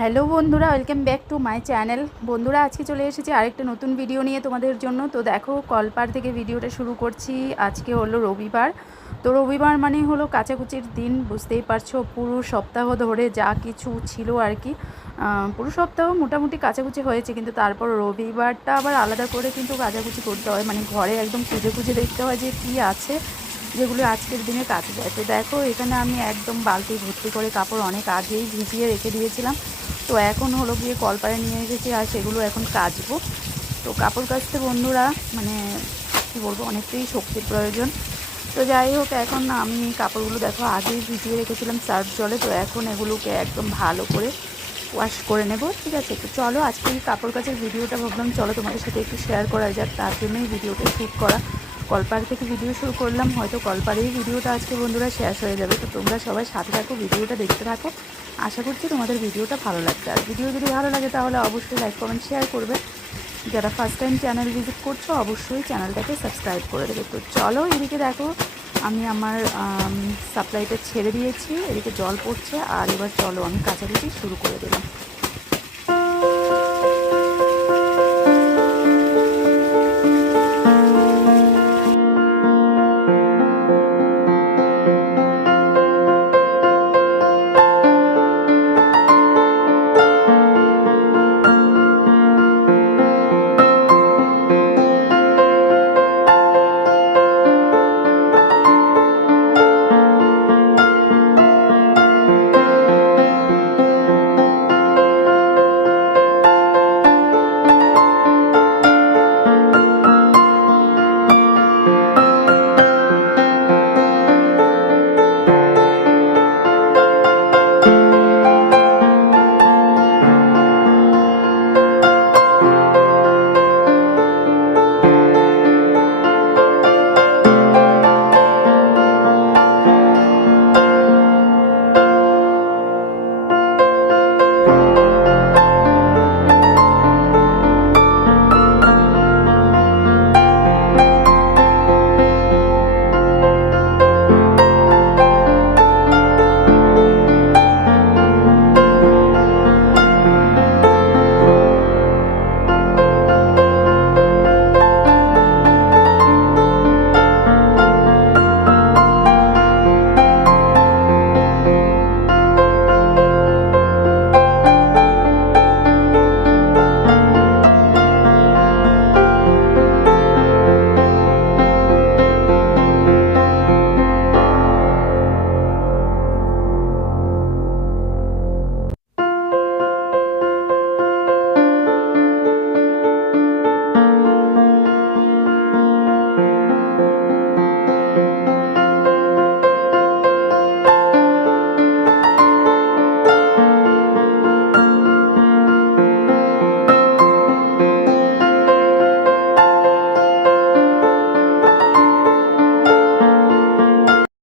Hello বন্ধুরা, welcome back to my channel. বন্ধুরা, আজকে চলে এসেছি আরেকটা নতুন ভিডিও নিয়ে তোমাদের জন্য। তো দেখো কলপার থেকে ভিডিওটা শুরু করছি। আজকে হলো রবিবার। তো রবিবার মানে হলো কাচাকুচির দিন, বুঝতেই পারছ। পুরো সপ্তাহ ধরে যা কিছু ছিল আর কি পুরো সপ্তাহ মোটামুটি কাচাকুচি হয়েছে। কিন্তু তারপর রবিবারটা আবার আলাদা করে কিন্তু কাচাকুচি করতে হয়। মানে ঘরে একদম খুঁজে খুঁজে দেখতে হয় যে কী আছে। যেগুলো আজকের দিনে কাচে যায় তো দেখো, এখানে আমি একদম বালতি ভর্তি করে কাপড় অনেক আগেই ভিজিয়ে রেখে দিয়েছিলাম। তো এখন হলো গিয়ে কলপারে নিয়ে এসেছি আর সেগুলো এখন কাচবো। তো কাপড় কাচতে বন্ধুরা মানে কী বলব, অনেকটাই শক্তির প্রয়োজন। তো যাই হোক, এখন আমি কাপড়গুলো দেখো আগেই ভিজিয়ে রেখেছিলাম সার্ফ জলে। তো এখন এগুলোকে একদম ভালো করে ওয়াশ করে নেব, ঠিক আছে? তো চলো আজকে এই কাপড় কাচের ভিডিওটা ভাবলাম, চলো তোমাদের সাথে একটু শেয়ার করা যাক। তার জন্যই ভিডিওটা শ্যুট করা। কলপার থেকে ভিডিও শুরু করলাম, হয়তো কলপারেই ভিডিওটা আজকে বন্ধুরা শেষ হয়ে যাবে। তো তোমরা সবাই সাথে থাকো, ভিডিওটা দেখতে থাকো। আশা করছি তোমাদের ভিডিওটা ভালো লাগবে। আর ভিডিও যদি ভালো লাগে তাহলে অবশ্যই লাইক কমেন্ট শেয়ার করবে। যারা ফার্স্ট টাইম চ্যানেল ভিজিট করছ, অবশ্যই চ্যানেলটাকে সাবস্ক্রাইব করে দেবে। তো চলো এদিকে দেখো, আমি আমার সাপ্লাইটা ছেড়ে দিয়েছি। এদিকে জল পড়ছে, আর এবার চলো আমি কাছাকাছি শুরু করে দিলাম।